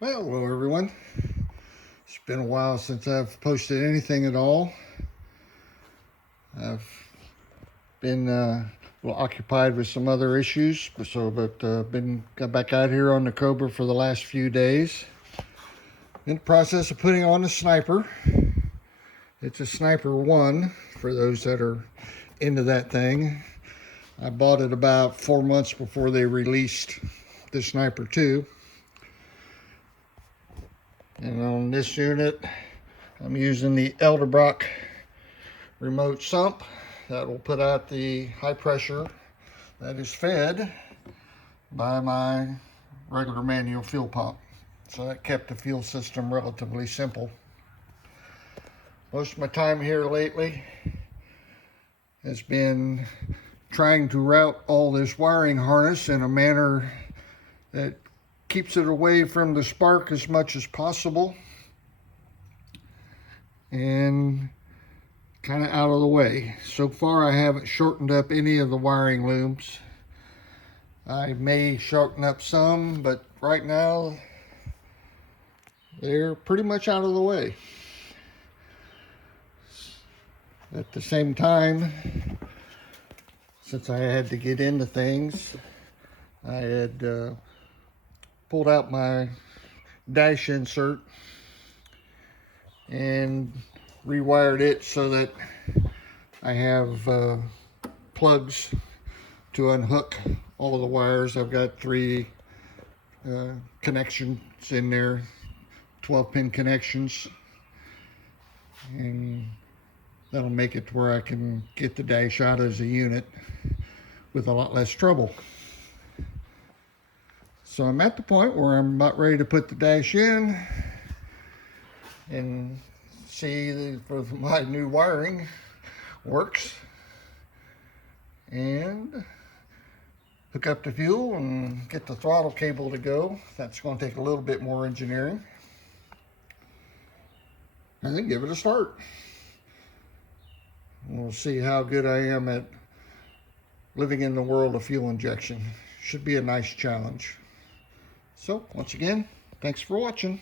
Well, hello everyone. It's been a while since I've posted anything at all. I've been a little occupied with some other issues, but got back out here on the Cobra for the last few days. In the process of putting on a Sniper. It's a Sniper 1 for those that are into that thing. I bought it about 4 months before they released the Sniper 2. And on this unit, I'm using the Elderbrock remote sump that will put out the high pressure that is fed by my regular manual fuel pump. So that kept the fuel system relatively simple. Most of my time here lately has been trying to route all this wiring harness in a manner that keeps it away from the spark as much as possible and kind of out of the way. So far I haven't shortened up any of the wiring looms. I may shorten up some, but right now they're pretty much out of the way. At the same time, since I had to get into things, I had pulled out my dash insert and rewired it so that I have plugs to unhook all of the wires. I've got 3 connections in there, 12-pin connections, and that'll make it to where I can get the dash out as a unit with a lot less trouble. So I'm at the point where I'm about ready to put the dash in and see if my new wiring works, and hook up the fuel and get the throttle cable to go. That's going to take a little bit more engineering, and then give it a start. We'll see how good I am at living in the world of fuel injection. Should be a nice challenge. So once again, thanks for watching.